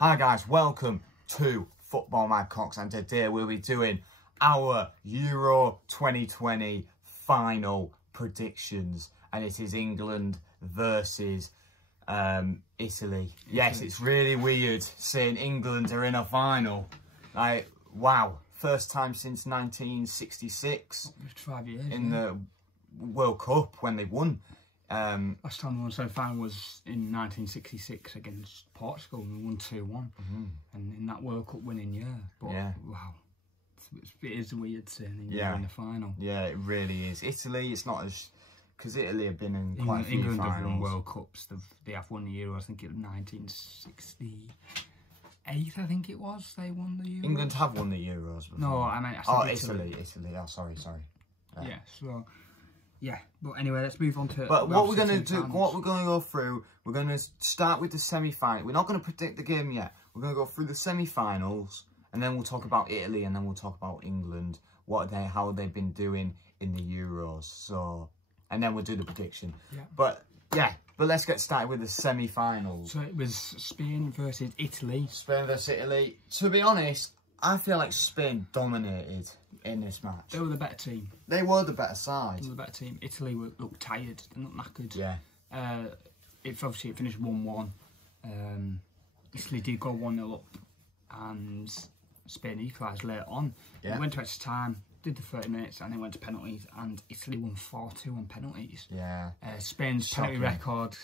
Hi guys, welcome to Football Mad Cocks, and today we'll be doing our Euro 2020 final predictions, and it is England versus Italy. Yes, it's really weird saying England are in a final. Like, wow, first time since 1966 5 years, in the World Cup when they won. Last time we won semi-final was in 1966 against Portugal, and we won 2-1. And in that World Cup winning year. But yeah, wow, it is weird seeing England in the final. Yeah, it really is. Italy, it's not as, because Italy have been in quite a few England finals. have won World Cups. They have won the Euro. I think it was 1968. I think it was. They won the Euro. England have won the Euros before. No, I meant Italy. Oh, sorry. Yeah. So. Yeah, but anyway, let's move on to. But what we're going to do, what we're going to go through, we're going to start with the semi-final. We're not going to predict the game yet. We're going to go through the semi-finals, and then we'll talk about Italy, and then we'll talk about England, how they've been doing in the Euros. So, and then we'll do the prediction. Yeah. But let's get started with the semi-finals. So it was Spain versus Italy. Spain versus Italy. To be honest, I feel like Spain dominated in this match. They were the better team. They were the better side. They were the better team. Italy looked tired. They're not knackered. Yeah. It finished 1-1. Italy did go 1-0 up, and Spain equalised later on. Yeah. They went to extra time, did the 30 minutes, and they went to penalties, and Italy won 4-2 on penalties. Yeah. Spain's penalty record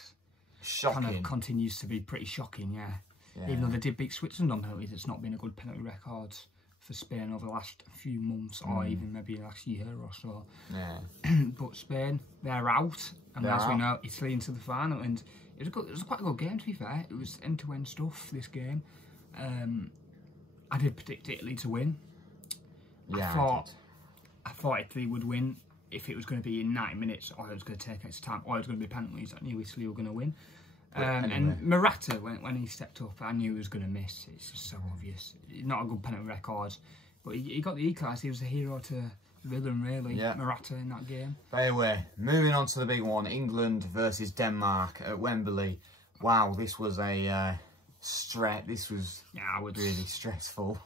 kind of continues to be pretty shocking, yeah. Even though they did beat Switzerland on penalties, it's not been a good penalty record for Spain over the last few months, or even maybe last year or so. Yeah. But Spain, they're out, and as we know, Italy into the final, and it was quite a good game, to be fair. It was end-to-end stuff, this game. I did predict Italy to win. Yeah, I thought Italy would win if it was going to be in 90 minutes, or it was going to take extra time, or it was going to be penalties. I knew Italy were going to win. Anyway. And Morata, when he stepped up, I knew he was going to miss. It's just so obvious. Not a good penalty record, but he got the equaliser. He was a hero to the villain, really, Morata, in that game. Anyway, moving on to the big one, England versus Denmark at Wembley. Wow, this was a this was really stressful.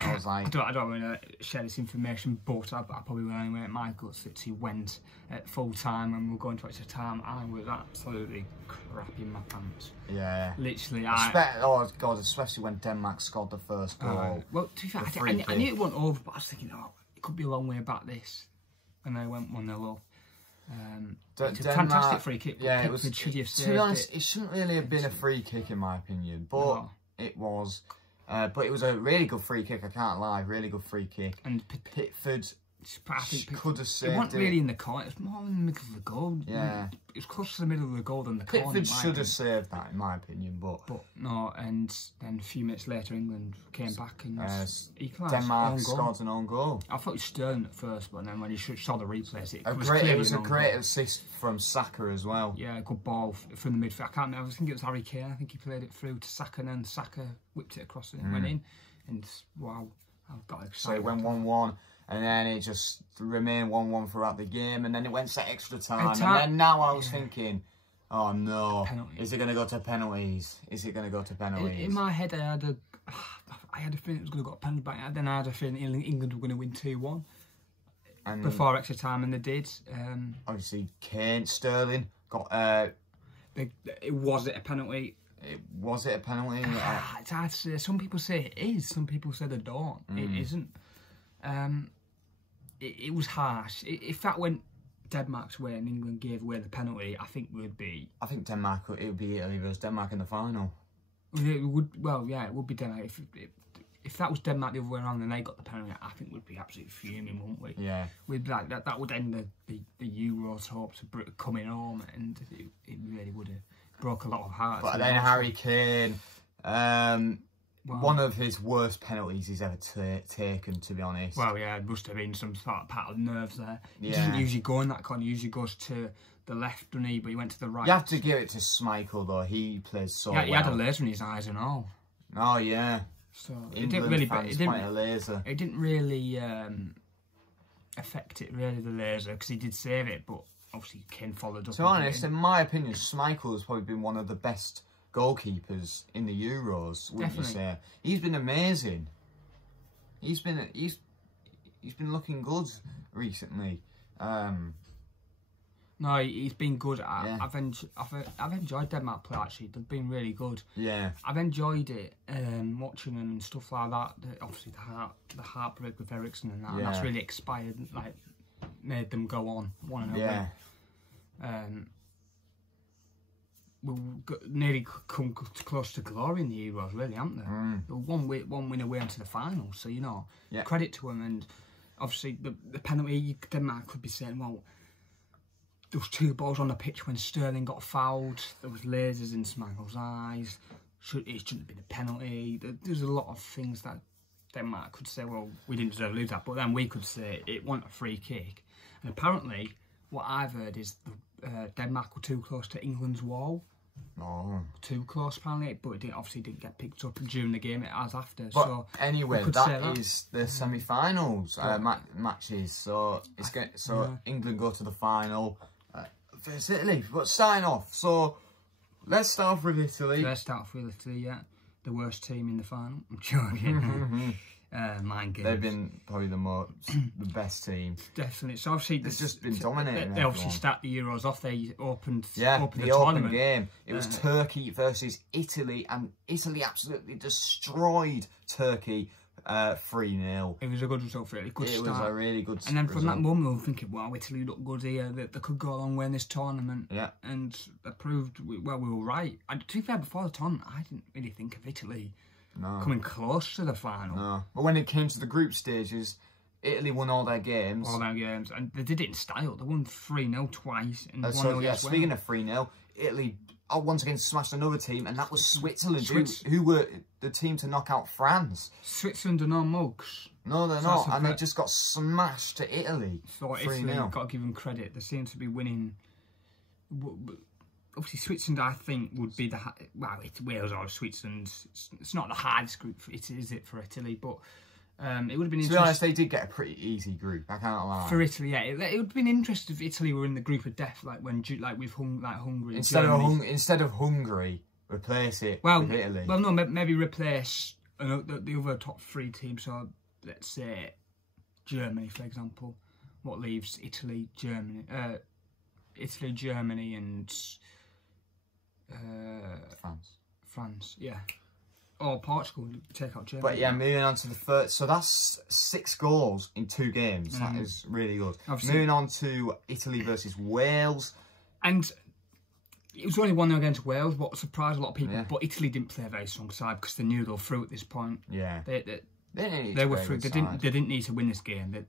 I was like, I don't want to share this information, but I probably will anyway. My guts that he went at full time and we're going to extra time. I was absolutely crapping my pants. Yeah, literally. Oh God, especially when Denmark scored the first goal. Well, to be fair, I knew it went over, but I was thinking, it could be a long way back this, and they went 1-0 up. It's a fantastic free kick. Yeah, it was. To be honest, it shouldn't really have been a free kick in my opinion, but it was. But it was a really good free kick, I can't lie, really good free kick. And Pickford could have saved it. It wasn't really in the corner, it was more in the middle of the goal. Yeah. It was closer to the middle of the goal than the corner. Pickford should have saved that, in my opinion, but no, and then a few minutes later, England came back and equalised. Denmark scored an own goal. I thought it was Sterling at first, but then when you saw the replays, it was a great assist from Saka as well. Yeah, a good ball from the midfield. I can't remember, I think it was Harry Kane. I think he played it through to Saka, and then Saka whipped it across and went in. And wow, I got excited. So it went 1-1. And then it just remained 1-1 throughout the game, and then it went to extra time. And then now I was thinking, oh no, is it going to go to penalties? Is it going to go to penalties? In my head, I had a feeling it was going to go to penalties, but then I had a feeling England were going to win 2-1 before extra time, and they did. Obviously, Sterling got. Was it a penalty? Was it a penalty? It's hard to say. Some people say it is. Some people say they don't. It isn't. It was harsh. If that went Denmark's way and England gave away the penalty, I think would be. I think Denmark. It would be Italy versus Denmark in the final. It would. Well, yeah, it would be Denmark. If that was Denmark the other way around and they got the penalty, I think we'd be absolutely fuming, wouldn't we? Yeah. We'd like that would end the Euros hopes of coming home, and it really would have broke a lot of hearts. But then Harry Kane. One of his worst penalties he's ever taken, to be honest. Well, yeah, it must have been some sort of pat of nerves there. He doesn't usually go in that corner, he usually goes to the left, doesn't he? But he went to the right. You have to give it to Schmeichel, though. He plays so well. He had a laser in his eyes and all. Oh, yeah. So it didn't really affect it, really, the laser, because he did save it, but obviously Kane followed up. To be honest, in my opinion, Schmeichel has probably been one of the best goalkeepers in the Euros, wouldn't you say? He's been amazing. He's been looking good recently. No, he's been good. I've enjoyed Denmark play, actually. They've been really good. Yeah. I've enjoyed it, watching them and stuff like that. Obviously, the heartbreak with Eriksen and that, and that's really expired, like, made them go on, one and yeah. We've nearly come close to glory in the Euros, really, haven't they? One win away into the final, so, you know, credit to them. And obviously, the penalty, Denmark could be saying, well, there was 2 balls on the pitch when Sterling got fouled. There was lasers in Schmeichel's eyes. It shouldn't have been a penalty. There's a lot of things that Denmark could say, well, we didn't deserve to lose that. But then we could say it wasn't a free kick. And apparently, what I've heard is Denmark were too close to England's wall. Oh. Too close, apparently. But it obviously didn't get picked up during the game. It has after. But so anyway, that is the semi-finals matches. So England go to the final. Versus Italy. But starting off, so let's start off with Italy. Let's start off with Italy, yeah. The worst team in the final. I'm joking. Mind games. They've been probably the best team. Definitely. So obviously they've just been dominating. They obviously start the Euros off. They opened the open tournament game. It was Turkey versus Italy, and Italy absolutely destroyed Turkey. 3-0. It was a good result for Italy. Good start. It was a really good And then from that moment, we were thinking, wow, Italy looked good here. They could go a long way in this tournament. Yeah. And they proved, well, we were right. And to be fair, before the tournament, I didn't really think of Italy coming close to the final. No. But when it came to the group stages, Italy won all their games. And they did it in style. They won 3-0 twice. And 1-0 speaking of 3-0, Italy once again smashed another team, and that was Switzerland, who were the team to knock out France. Switzerland are no mugs. No, they're not, and they just got smashed to Italy. So Italy, got to give them credit. They seem to be winning. Obviously, Switzerland, I think, would be it's Wales or Switzerland. It's not the hardest group, is it, for Italy? But it would have been interesting. To be honest, they did get a pretty easy group. I can't lie. For Italy, yeah, it would have been interesting if Italy were in the group of death, like with Hungary. Instead of Hungary, replace it with Italy. Well, no, maybe replace the other top 3 teams. So let's say Germany, for example. What leaves Italy, Germany, and France, yeah. Or Portugal, take out Germany. But yeah, moving on to the third. So that's 6 goals in 2 games. That is really good. Obviously. Moving on to Italy versus Wales. And it was only 1-0 against Wales, what surprised a lot of people. Yeah. But Italy didn't play a very strong side because they knew they were through at this point. Yeah. They were through. They didn't need to win this game.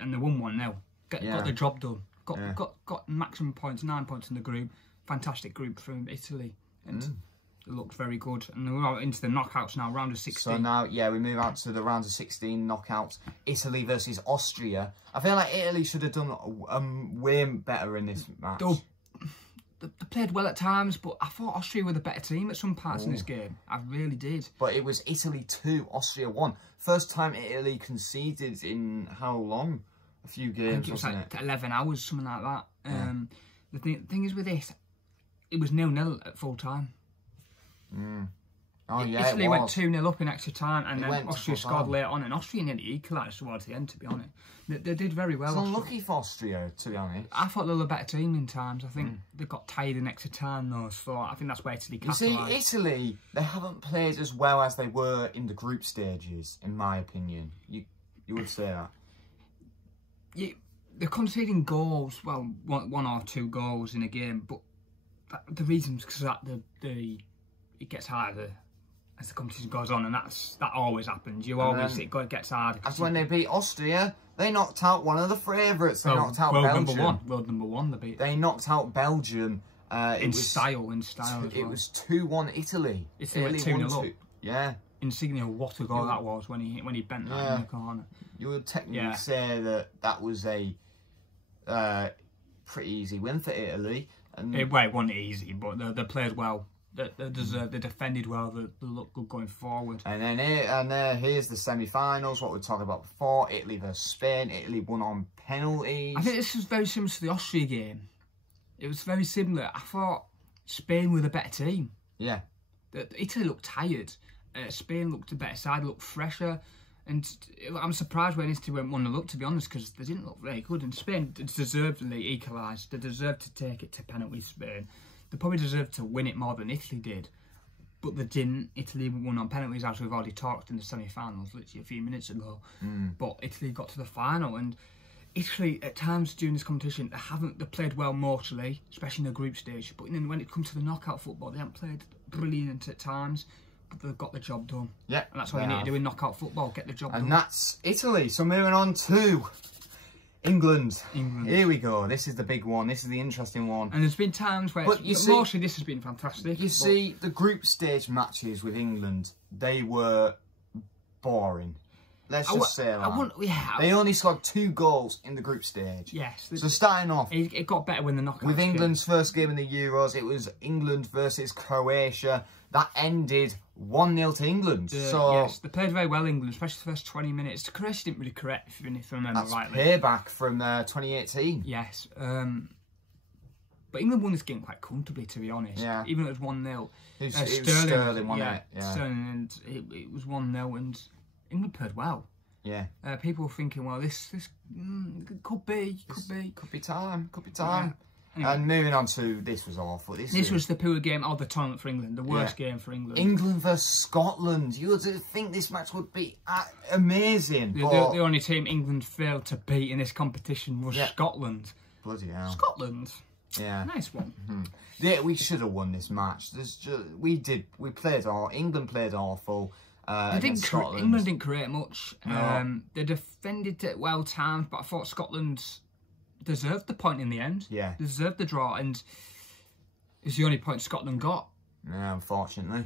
And they won 1-0. Got the job done. Got maximum points, 9 points in the group. Fantastic group from Italy. And it looked very good. And we're into the knockouts now, round of 16. So now, we move out to the round of 16 knockouts. Italy versus Austria. I feel like Italy should have done way better in this match. They played well at times, but I thought Austria were the better team at some parts in this game. I really did. But it was Italy 2, Austria 1. First time Italy conceded in how long? A few games, wasn't it? 11 hours, something like that. The thing is with this, it was 0-0 at full time. Oh yeah, Italy went 2-0 up in extra time, and then Austria scored later on, and Austria nearly equalised towards the end, to be honest. They did very well. It's unlucky for Austria, to be honest. I thought they were a better team in times. I think they got tired in extra time, though, so I think that's where Italy capitalised. You see, Italy, they haven't played as well as they were in the group stages, in my opinion. You would say that? They're conceding goals, well, 1 or 2 goals in a game, but the reason is because it gets harder as the competition goes on, and that always happens. It gets harder. That's when they beat Austria. They knocked out one of the favourites. They knocked out Belgium. World number one. They beat. They knocked out Belgium. In style as well. It was 2-1 Italy. Italy went 2-0 up. Yeah. Insigne, what a goal that was when he bent that in the corner. You would technically say that was a pretty easy win for Italy. And it wasn't easy, but they played well. They defended well. They looked good going forward. And then here's the semi-finals. What we talked about before: Italy versus Spain. Italy won on penalties. I think this was very similar to the Austria game. It was very similar. I thought Spain were the better team. Yeah. Italy looked tired. Spain looked a better side, looked fresher. And I'm surprised when Italy went 1-0 up, to be honest, because they didn't look very good. And Spain deservedly equalised. They deserved to take it to penalties, Spain. They probably deserved to win it more than Italy did. But they didn't. Italy won on penalties, as we've already talked in the semi-finals, literally a few minutes ago. But Italy got to the final. And Italy, at times during this competition, they played well mostly, especially in the group stage. But then when it comes to the knockout football, they haven't played brilliant at times. But they've got the job done. Yeah. And that's what you need to do in knockout football, get the job done. And that's Italy. So moving on to England. Here we go. This is the big one. This is the interesting one. And there's been times where mostly this has been fantastic. You see, the group stage matches with England, they were boring. Let's just say that. They only scored 2 goals in the group stage. Yes. So starting off, it got better when the knockout. With England's first game in the Euros, it was England versus Croatia. That ended 1-0 to England. Yes, they played very well, England, especially the first 20 minutes. Croatia didn't really correct, if I remember rightly. That's payback from 2018. Yes. But England won this game quite comfortably, to be honest. Yeah. Even though it was 1-0. It was Sterling, wasn't it? Yeah, Sterling, and it was 1-0, and England played well. Yeah. People were thinking, well, this could be time. Yeah. Anyway. And moving on to, this was awful. This was the poor game of the tournament for England, the worst game for England. England versus Scotland. You would think this match would be amazing. The only team England failed to beat in this competition was Scotland. Bloody hell. Scotland. Yeah. Nice one. Yeah, we should have won this match. We played England played awful. England didn't create much. No. They defended it well timed, but I thought Scotland deserved the point in the end. Yeah. They deserved the draw, and it's the only point Scotland got. Yeah, unfortunately.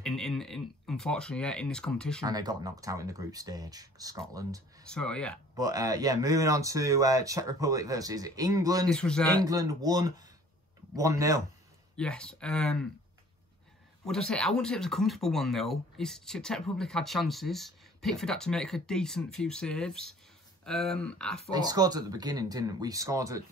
Unfortunately, in this competition. And they got knocked out in the group stage, Scotland. So, yeah. But, moving on to Czech Republic versus England. This was... England won 1-0. Yes. What did I say? I wouldn't say it was a comfortable 1-0. Czech Republic had chances. Pickford had to make a decent few saves. I thought... They scored at the beginning, didn't we? Scored at,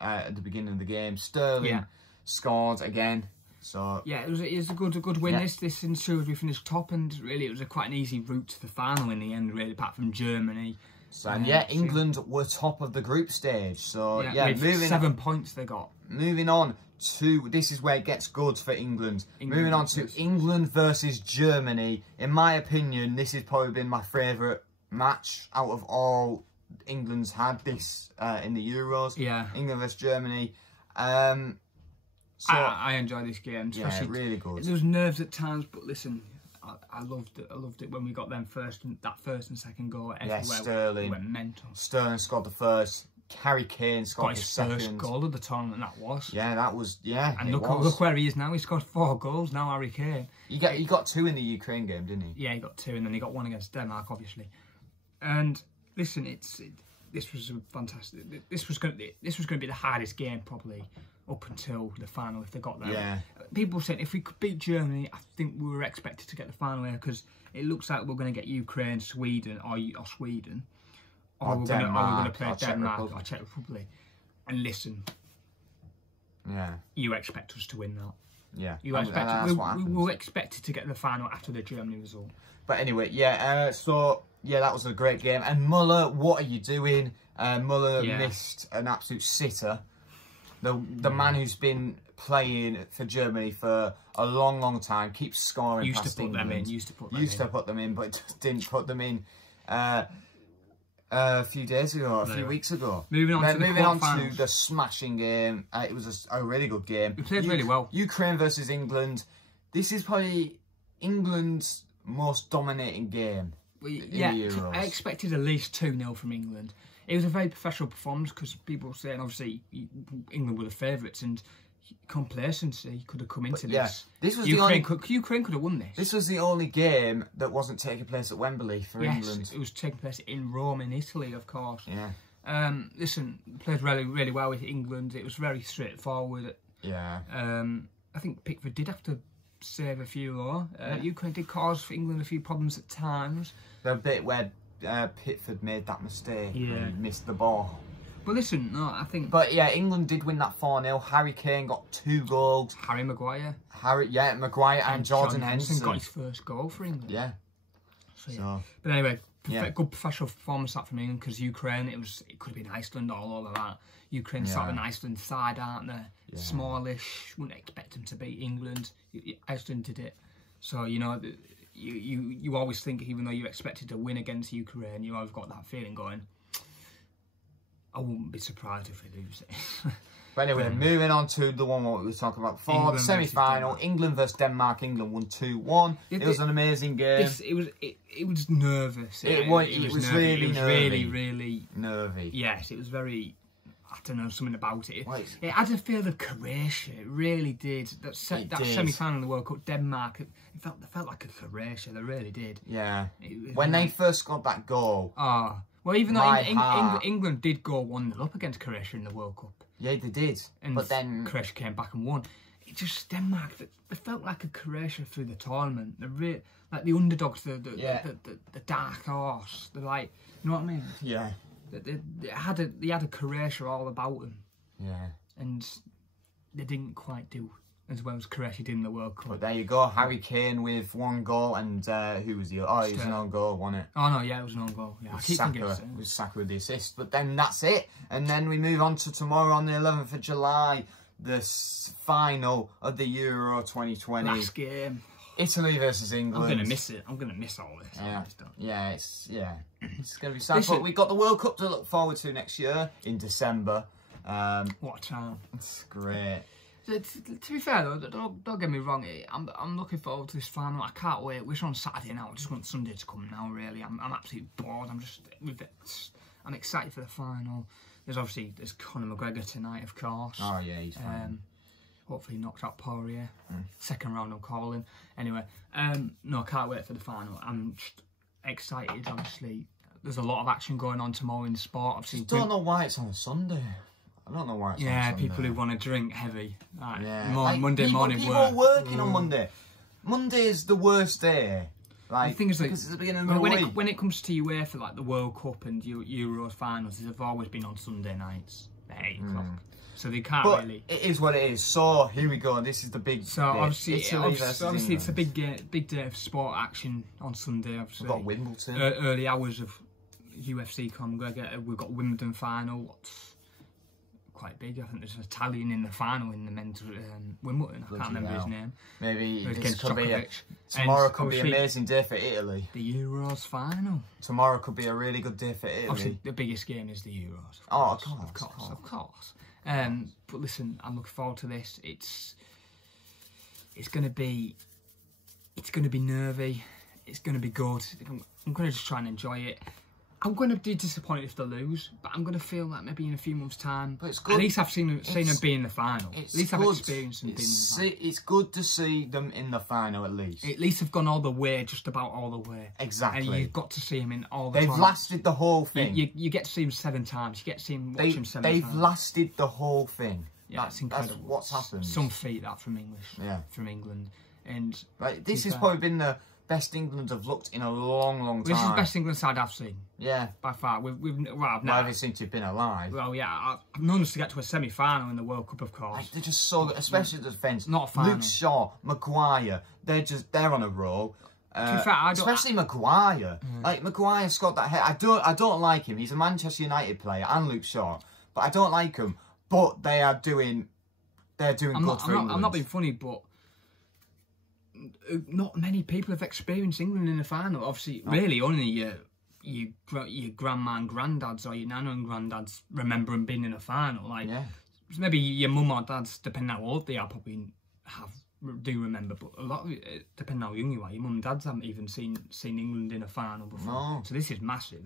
at the beginning of the game. Sterling scored again. So yeah, it was a good win. Yeah. This ensured we finished top, and really it was quite an easy route to the final in the end, really, apart from Germany. So, and England were top of the group stage. So moving 7 points they got. Moving on to, this is where it gets good for England. Moving on to England versus Germany. In my opinion, this has probably been my favourite match out of all England's had this in the Euros. Yeah. England versus Germany. I enjoy this game. Yeah, really good. There was nerves at times, but listen, I loved it. I loved it when we got them first and second goal everywhere. Yeah, Sterling. We went mental. Sterling scored the first. Harry Kane scored his second. First goal of the tournament. That was. Yeah, that was. Yeah, and look where he is now. He scored 4 goals now. Harry Kane. He got 2 in the Ukraine game, didn't he? Yeah, he got 2, and then he got 1 against Denmark, obviously. And listen, this was fantastic. This was going to be the hardest game probably up until the final if they got there. Yeah. People said if we could beat Germany, I think we were expected to get the final here because it looks like we're going to get Ukraine, Sweden, or Sweden, or we're going to play Denmark or Czech Republic. And listen, you expect us to win that. Yeah, we were expected to get the final after the Germany result. But anyway, that was a great game. And Muller, what are you doing? Muller missed an absolute sitter. The man who's been playing for Germany for a long time, keeps scoring past England. Used to put them in, but just didn't put them in a few days ago, a few weeks ago. Moving on to the smashing game. It was a really good game. We played really well. Ukraine versus England. This is probably England's most dominating game. I expected at least 2-0 from England. It was a very professional performance because people were saying, obviously, England were the favourites and complacency could have come into this. This was Ukraine could have won this. This was the only game that wasn't taking place at Wembley for England. Yes, it was taking place in Rome, in Italy, of course. Yeah. Listen, played really well with England. It was very straightforward. Yeah. I think Pickford did have to save a few more. Ukraine did cause for England a few problems at times. The bit where Pickford made that mistake, he missed the ball. But listen, no, I think... But yeah, England did win that 4-0. Harry Kane got 2 goals. Harry Maguire. Maguire and Jordan Henderson got his first goal for England. Yeah. So. But anyway, good professional performance that from England, because Ukraine, it could have been Iceland all over that. Ukraine's sort of an Iceland side, aren't they? Yeah. Smallish, wouldn't expect them to beat England. Iceland did it. So, you know, you always think, even though you're expected to win against Ukraine, you always got that feeling going, I wouldn't be surprised if we lose it. But anyway, moving on to the one what we were talking about before, England, the semi-final, England versus Denmark. England won 2-1. It was an amazing game. It was nervous. It was really nervy. Yes, it was very, I don't know, something about it. It had a feel of Croatia. It really did. That semi-final in the World Cup, Denmark, it felt like a Croatia. They really did. Yeah. When they first scored that goal. Well, even though England did go 1-0 up against Croatia in the World Cup. Yeah, they did. But then Croatia came back and won. It just, Denmark, they felt like a Croatia through the tournament. They're like the underdogs, the dark horse. They're like, you know what I mean? Yeah. They had a Croatia all about them. Yeah. And they didn't quite do as well as Croatia did in the World Cup. But there you go, Harry Kane with 1 goal, and who was the other? Oh, it was an own goal, wasn't it? Oh no, yeah, it was an own goal. Yeah, it was Saka with the assist. But then that's it, and then we move on to tomorrow on the 11th of July, the final of the Euro 2020. Last game. Italy versus England. I'm gonna miss it. I'm gonna miss all this. Yeah, it's gonna be sad. But we've got the World Cup to look forward to next year in December. What a time! It's great. To be fair though, don't get me wrong. I'm looking forward to this final. I can't wait. We're on Saturday now. I just want Sunday to come now. Really, I'm absolutely bored. I'm excited for the final. There's Conor McGregor tonight, of course. Oh yeah, he's fine. Hopefully he knocks out Poirier. Second round I'm calling. Anyway, no, I can't wait for the final. I'm just excited. Obviously, there's a lot of action going on tomorrow in sport. Obviously, I don't know why it's on Sunday. I don't know why it's on Sunday. Yeah, people who want to drink heavy. Monday morning work. People are working on Monday. Monday is the worst day. Like, the thing is, because it's the beginning of the week. When it comes to UEFA, like the World Cup and Euros finals, they've always been on Sunday nights at 8 o'clock. So they can't really. It is what it is. So here we go. This is the big. So obviously it's a big day of sport action on Sunday. Obviously, we've got Wimbledon. Early hours of UFC Conor McGregor. We've got Wimbledon final. Quite big. I think there's an Italian in the final in the men's Wimbledon. I can't remember his name. Maybe this could be tomorrow could be an amazing day for Italy. The Euros final. Tomorrow could be a really good day for Italy. Obviously, the biggest game is the Euros. Of course. But listen, I'm looking forward to this. It's gonna be nervy. It's gonna be good. I'm gonna just try and enjoy it. I'm going to be disappointed if they lose, but I'm going to feel like maybe in a few months' time. But it's good. At least I've seen them be in the final. At least I've experienced them being in the final. It's good to see them in the final, at least. At least they've gone all the way, just about all the way. Exactly. And you've got to see them in all the They've lasted the whole thing. You get to see them 7 times. You get to see them watch them 7 times. They've lasted the whole thing. Yeah, that's incredible. That's what's happened. Some feat that from England. And this has probably been the best England have looked in a long time. This is the best England side I've seen. Yeah. By far. I've never seen to have been alive. Well, yeah, I've known us to get to a semi-final in the World Cup, of course. Like, they're just so good, especially the defence. Not a final. Luke Shaw, Maguire, they're on a roll. Especially Maguire. Like, Maguire scored that head. I don't like him. He's a Manchester United player, and Luke Shaw. But I don't like him. But they're doing good for England. I'm not being funny, but not many people have experienced England in the final. Obviously, really only your grandma and granddads or your nana and granddads remember them being in a final. Like, maybe your mum or dads, depending how old they are, probably do remember. But a lot of it, depending how young you are, your mum and dads haven't even seen England in a final before. No. So this is massive.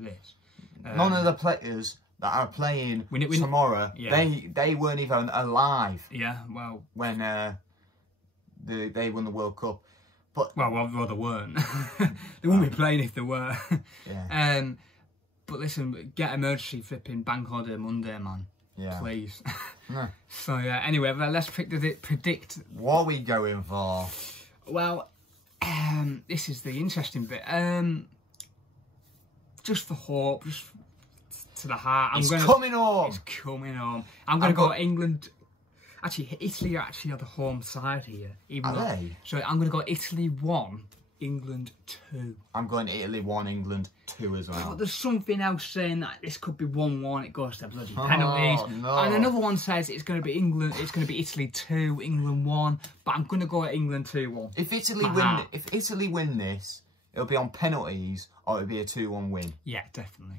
None of the players that are playing tomorrow, they weren't even alive. Yeah, well, when they won the World Cup. But well, they weren't. They wouldn't be playing if they were. Yeah. But listen, get emergency flipping bank holiday Monday, man. Yeah. Please. So anyway, let's predict. What are we going for? Well, this is the interesting bit. Just for hope, just to the heart. It's coming home. It's coming home. I'm going to go England. Actually, Italy are the home side here. Are they? So I'm going to go Italy 1, England 2. I'm going Italy 1, England 2 as well. But there's something else saying that this could be 1-1. It goes to bloody penalties. No. And another one says it's going to be England. It's going to be Italy 2, England 1. But I'm going to go at England 2-1. If Italy win this, it'll be on penalties or it'll be a 2-1 win. Yeah, definitely.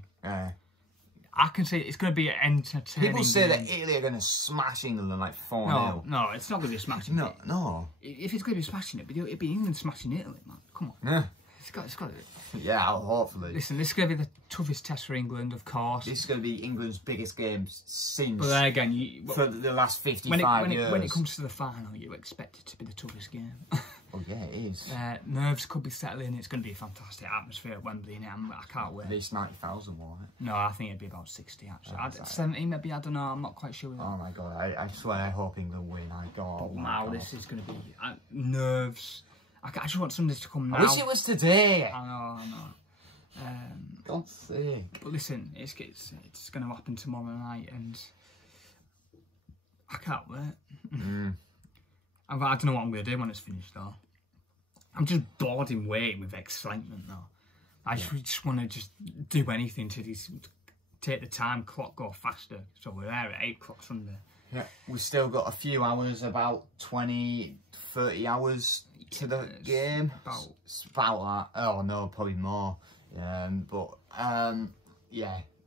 I can see it's going to be an entertaining People say that Italy are going to smash England like 4-0. No, it's not going to be smashing it. No. If it's going to be smashing it, it'd be England smashing Italy, man. Come on. Yeah. It's got to be. Yeah, hopefully. Listen, this is going to be the toughest test for England, of course. This is going to be England's biggest game since... But then again, for the last 55 years. When it comes to the final, you expect it to be the toughest game. Oh, yeah, it is. Nerves could be settling. It's going to be a fantastic atmosphere at Wembley. I can't wait. At least 90,000, won't it? No, I think it'd be about 60, actually. 70, maybe, I don't know. I'm not quite sure. Oh, my God. I swear, I hope England win. This is going to be... nerves. I just want something to come now. I wish it was today. I know. God's sake. But listen, it's going to happen tomorrow night, and I can't wait. I don't know what I'm going to do when it's finished, though. I'm just bored in waiting with excitement, though. I just want to just do anything to take the time clock go faster. So we're there at 8 o'clock Sunday. Yeah, we've still got a few hours, about 20, 30 hours to the game. About that. Oh, no, probably more. Yeah,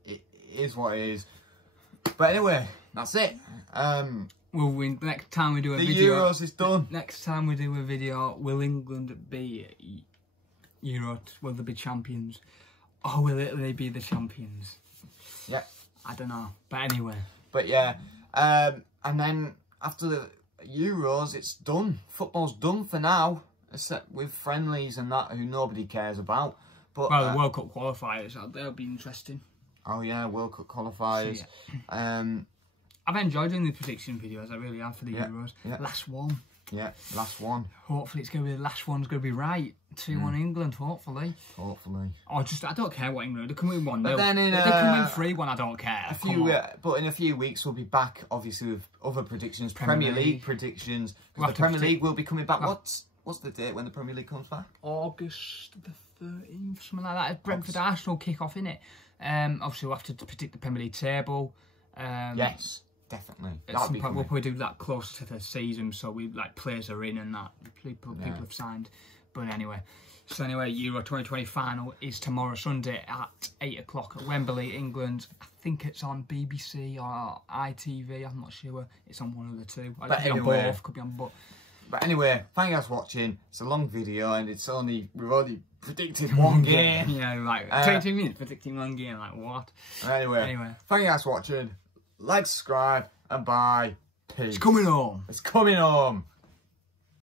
it is what it is. But anyway, that's it. Next time we do a video... The Euros is done. Next time we do a video, will England be will they be champions? Or will Italy be the champions? Yeah. I don't know. But anyway. But yeah. And then after the Euros, it's done. Football's done for now. Except with friendlies and that who nobody cares about. But the World Cup qualifiers, they'll be interesting. Oh yeah, World Cup qualifiers. So, yeah. I've enjoyed doing the prediction videos, I really have, for the Euros. Yeah. Last one. Yeah, last one. Hopefully it's going to be the last one's going to be right. 2-1 England, hopefully. Hopefully. I don't care what England, they can win 1-0. But then they can win 3-1, I don't care. But in a few weeks we'll be back, obviously, with other predictions, Premier League predictions. Because the Premier League will be coming back. What's the date when the Premier League comes back? August the 13th, something like that. Brentford Arsenal kick off, innit? Obviously we'll have to predict the Premier League table. Yes. Definitely. At some point we'll probably do that closer to the season, so players are in and that people have signed. But anyway, Euro 2020 final is tomorrow Sunday at 8 o'clock at Wembley, England. I think it's on BBC or ITV. I'm not sure. It's on one of the two. It could be on both. Could be on both. But anyway, thank you guys for watching. It's a long video and we've already predicted one game. Yeah, like 22 minutes predicting one game. Like what? Anyway, thank you guys for watching. Like, subscribe, and bye. Peace. It's coming home. It's coming home.